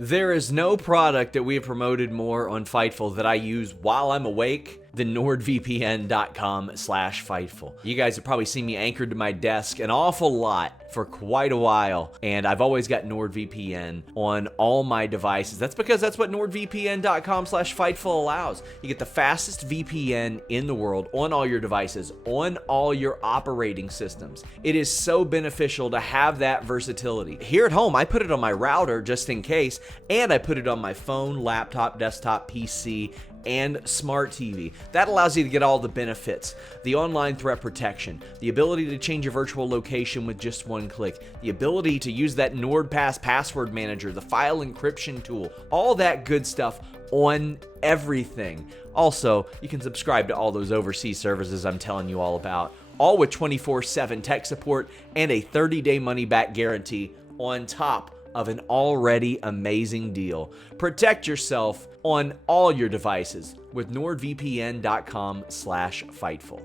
There is no product that we have promoted more on Fightful that I use while I'm awake than NordVPN.com/Fightful. You guys have probably seen me anchored to my desk an awful lot for quite a while, and I've always got NordVPN on all my devices. That's because that's what NordVPN.com/Fightful allows. You get the fastest VPN in the world on all your devices, on all your operating systems. It is so beneficial to have that versatility. Here at home, I put it on my router just in case, and I put it on my phone, laptop, desktop, PC, and smart TV. That allows you to get all the benefits. The online threat protection, the ability to change your virtual location with just one click, the ability to use that NordPass password manager, the file encryption tool, all that good stuff on everything. Also, you can subscribe to all those overseas services I'm telling you all about, all with 24/7 tech support and a 30-day money-back guarantee on top of an already amazing deal. Protect yourself on all your devices with NordVPN.com/Fightful.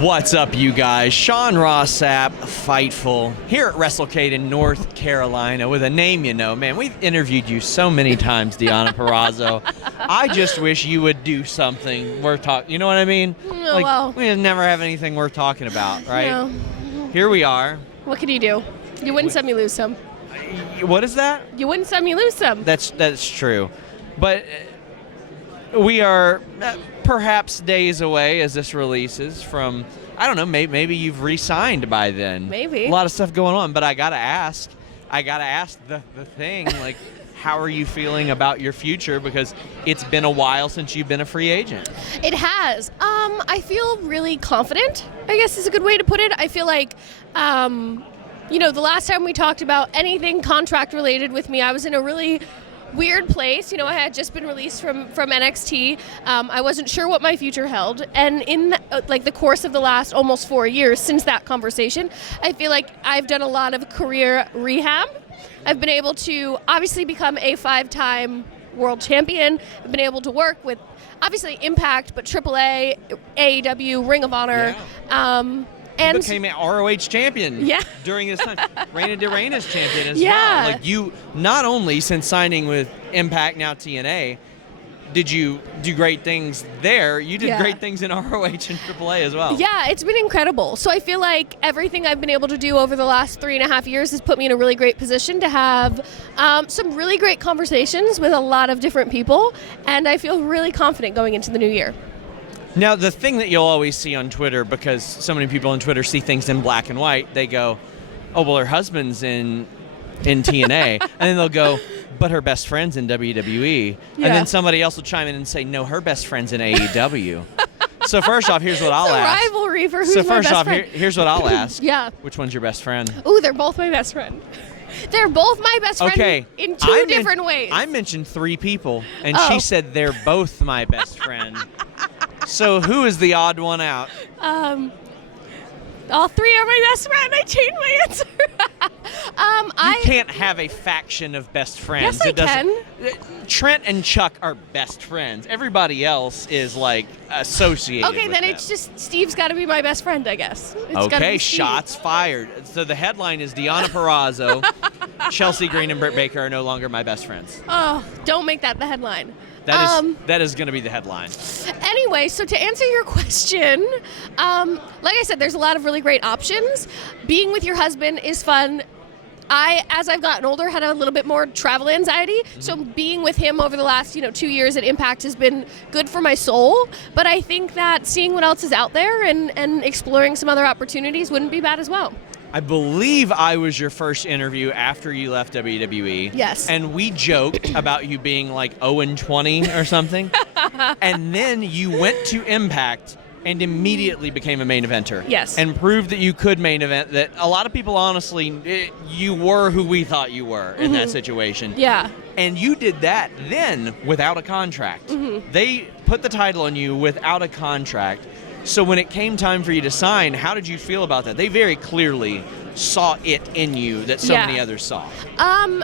What's up, you guys? Sean Ross Sapp, Fightful, here at Wrestlecade in North Carolina with a name you know. Man, we've interviewed you so many times, Deonna Purrazzo. I just wish you would do something worth talking. You know what I mean? Oh, well. We never have anything worth talking about, right? No. Here we are. What can you do? You wouldn't send me lose some. What is that? You wouldn't send me lose some. That's true. But we are perhaps days away as this releases from, I don't know, maybe you've re-signed by then. Maybe. A lot of stuff going on, but I gotta ask the thing, like, how are you feeling about your future? Because it's been a while since you've been a free agent. It has. I feel really confident, I guess is a good way to put it. I feel like, the last time we talked about anything contract related with me, I was in a really weird place. I had just been released from NXT. I wasn't sure what my future held. And in the course of the last almost 4 years since that conversation, I feel like I've done a lot of career rehab. I've been able to obviously become a 5-time world champion. I've been able to work with obviously Impact, but AAA, AEW, Ring of Honor. Yeah. And became an ROH champion during this time. Reina de Reina's champion as well. Like, you, not only since signing with Impact, now TNA, did you do great things there, you did great things in ROH and AAA as well. Yeah, it's been incredible. So I feel like everything I've been able to do over the last 3.5 years has put me in a really great position to have some really great conversations with a lot of different people, and I feel really confident going into the new year. Now, the thing that you'll always see on Twitter, because so many people on Twitter see things in black and white, they go, oh, well, her husband's in TNA. And then they'll go, but her best friend's in WWE. Yeah. And then somebody else will chime in and say, no, her best friend's in AEW. So first off, here's what I'll ask. Rivalry for who's my best friend. Here's what I'll ask. Yeah. Which one's your best friend? Ooh, they're both my best friend. They're both my best friend in two different ways. I mentioned 3 people, and she said they're both my best friend. So who is the odd one out? All 3 are my best friend. I changed my answer. You can't have a faction of best friends. Yes, I can. Trent and Chuck are best friends. Everybody else is like associated. Okay, with then them. it's just Steve's got to be my best friend, I guess. Okay, shots fired. So the headline is Deonna Purrazzo, Chelsea Green, and Britt Baker are no longer my best friends. Oh, don't make that the headline. That is going to be the headline. Anyway, so to answer your question, like I said, there's a lot of really great options. Being with your husband is fun. As I've gotten older, had a little bit more travel anxiety. Mm-hmm. So being with him over the last 2 years at Impact has been good for my soul. But I think that seeing what else is out there and exploring some other opportunities wouldn't be bad as well. I believe I was your first interview after you left WWE. Yes. And we joked about you being like 0-20 or something. And then you went to Impact and immediately became a main eventer. Yes. And proved that you could main event, that a lot of people, honestly, you were who we thought you were in that situation. Yeah. And you did that then without a contract. Mm-hmm. They put the title on you without a contract. So when it came time for you to sign, how did you feel about that? They very clearly saw it in you that so many others saw. When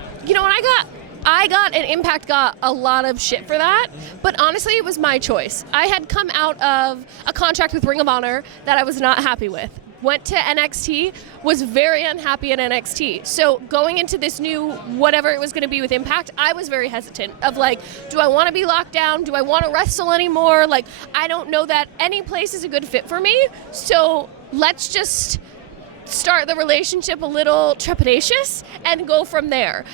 I got and Impact got a lot of shit for that, but honestly, it was my choice. I had come out of a contract with Ring of Honor that I was not happy with. went to NXT, was very unhappy at NXT. So going into this new whatever it was going to be with Impact, I was very hesitant of like, do I want to be locked down? Do I want to wrestle anymore? Like, I don't know that any place is a good fit for me. So let's just start the relationship a little trepidatious and go from there.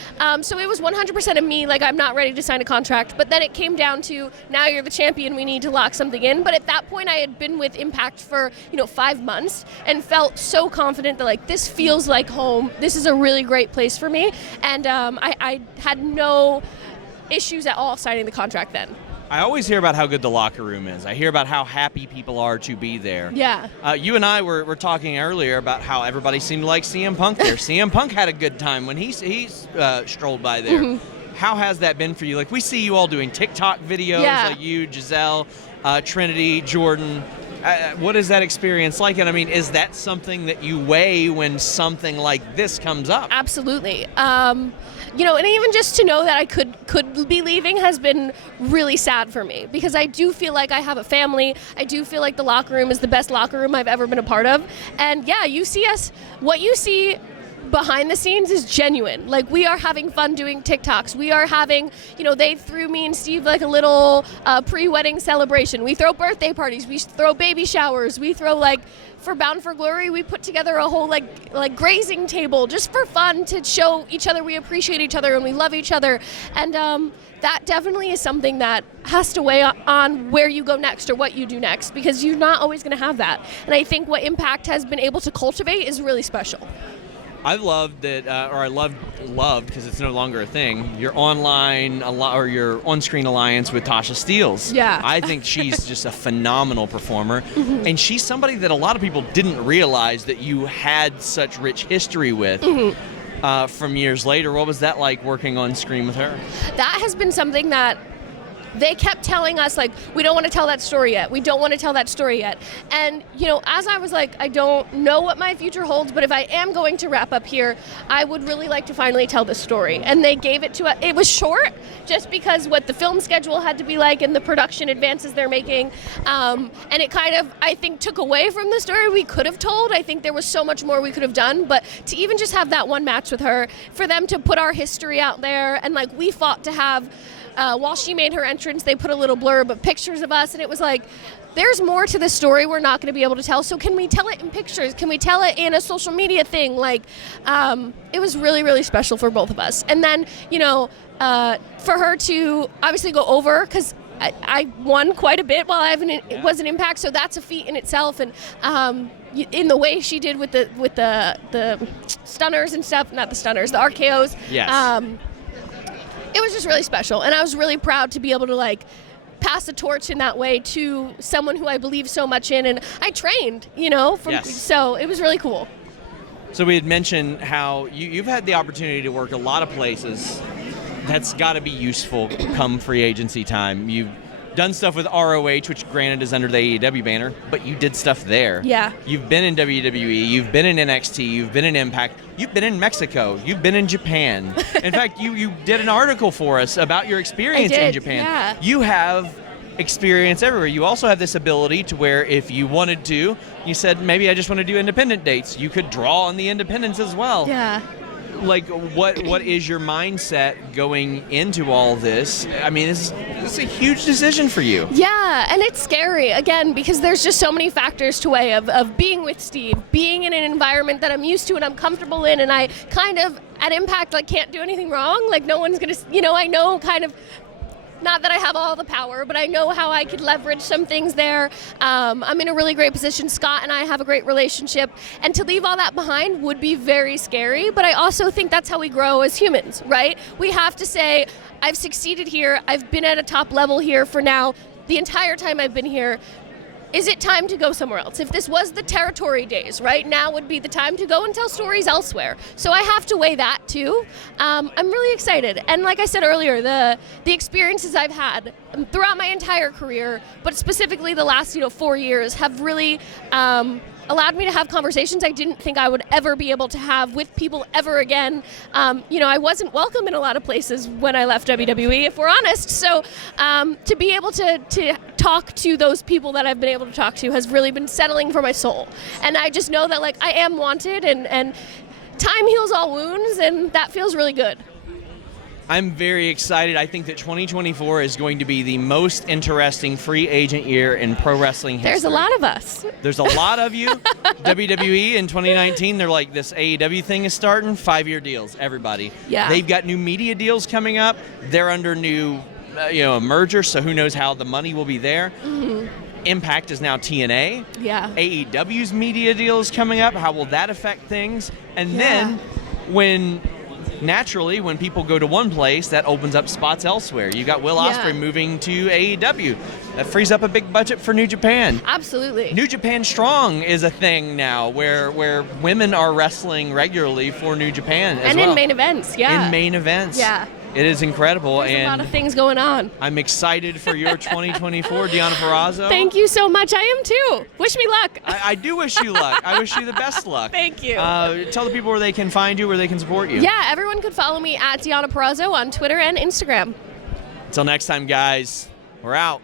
So it was 100% of me, like, I'm not ready to sign a contract, but then it came down to, now you're the champion, we need to lock something in. But at that point, I had been with Impact for, 5 months and felt so confident that, like, this feels like home. This is a really great place for me. And I had no issues at all signing the contract then. I always hear about how good the locker room is. I hear about how happy people are to be there. Yeah. You and I were talking earlier about how everybody seemed to like CM Punk there. CM Punk had a good time when he strolled by there. Mm-hmm. How has that been for you? Like, we see you all doing TikTok videos, like you, Giselle, Trinity, Jordan. What is that experience like? And I mean, is that something that you weigh when something like this comes up? Absolutely. And even just to know that I could be leaving has been really sad for me, because I do feel like I have a family. I do feel like the locker room is the best locker room I've ever been a part of. And yeah, you see us, what you see behind the scenes is genuine. Like, we are having fun doing TikToks. We are having, they threw me and Steve like a little pre-wedding celebration. We throw birthday parties. We throw baby showers. We throw, like, for Bound for Glory, we put together a whole like grazing table just for fun, to show each other we appreciate each other and we love each other. And that definitely is something that has to weigh on where you go next or what you do next, because you're not always going to have that. And I think what Impact has been able to cultivate is really special. I loved that, or I loved because it's no longer a thing, your online or your on-screen alliance with Tasha Steelz. Yeah. I think she's just a phenomenal performer, mm-hmm. and she's somebody that a lot of people didn't realize that you had such rich history with. Mm-hmm. From years later. What was that like, working on screen with her? That has been something that they kept telling us, like, we don't want to tell that story yet. We don't want to tell that story yet. And, as I was like, I don't know what my future holds, but if I am going to wrap up here, I would really like to finally tell this story. And they gave it to us. It was short, just because what the film schedule had to be like and the production advances they're making. And it kind of, I think, took away from the story we could have told. I think there was so much more we could have done. But to even just have that one match with her, for them to put our history out there, and, like, we fought to have... while she made her entrance, they put a little blurb of pictures of us, and it was like, there's more to the story we're not going to be able to tell, so can we tell it in pictures? Can we tell it in a social media thing? Like, it was really, really special for both of us. And then, for her to obviously go over, because I won quite a bit while it was an Impact, so that's a feat in itself. And in the way she did with the stunners and stuff, not the stunners, the RKOs. Yes. It was just really special, and I was really proud to be able to, like, pass the torch in that way to someone who I believe so much in, and I trained, so it was really cool. So we had mentioned how you've had the opportunity to work a lot of places. That's got to be useful come free agency time. You've done stuff with ROH, which granted is under the AEW banner, but you did stuff there. Yeah. You've been in WWE, you've been in NXT, you've been in Impact, you've been in Mexico, you've been in Japan. In fact, you did an article for us about your experience in Japan. Yeah. You have experience everywhere. You also have this ability to where if you wanted to, you said, maybe I just want to do independent dates. You could draw on the independents as well. Yeah. Like, what is your mindset going into all this? I mean, this is a huge decision for you. Yeah, and it's scary, again, because there's just so many factors to weigh of being with Steve, being in an environment that I'm used to and I'm comfortable in, and I kind of, at Impact, like, can't do anything wrong. Like, no one's going to, I know kind of, not that I have all the power, but I know how I could leverage some things there. I'm in a really great position. Scott and I have a great relationship. And to leave all that behind would be very scary. But I also think that's how we grow as humans, right? We have to say, I've succeeded here. I've been at a top level here for now. The entire time I've been here. Is it time to go somewhere else? If this was the territory days, right, now would be the time to go and tell stories elsewhere. So I have to weigh that too. I'm really excited. And like I said earlier, the experiences I've had throughout my entire career, but specifically the last 4 years, have really allowed me to have conversations I didn't think I would ever be able to have with people ever again. I wasn't welcome in a lot of places when I left WWE, if we're honest. So to be able to talk to those people that I've been able to talk to has really been settling for my soul. And I just know that like I am wanted, and time heals all wounds, and that feels really good. I'm very excited. I think that 2024 is going to be the most interesting free agent year in pro wrestling history. There's a lot of us. There's a lot of you. WWE in 2019, they're like, this AEW thing is starting, 5-year deals, everybody. Yeah. They've got new media deals coming up. They're under new, a merger, so who knows how the money will be there. Mm-hmm. Impact is now TNA. Yeah. AEW's media deal is coming up. How will that affect things? And then when people go to one place, that opens up spots elsewhere. You got Will Ospreay moving to AEW. That frees up a big budget for New Japan. Absolutely. New Japan Strong is a thing now where women are wrestling regularly for New Japan as well. And in main events, yeah. In main events. Yeah. It is incredible. There's and a lot of things going on. I'm excited for your 2024, Deonna Purrazzo. Thank you so much. I am too. Wish me luck. I do wish you luck. I wish you the best luck. Thank you. Tell the people where they can find you, where they can support you. Yeah, everyone could follow me at Deonna Purrazzo on Twitter and Instagram. Until next time, guys, we're out.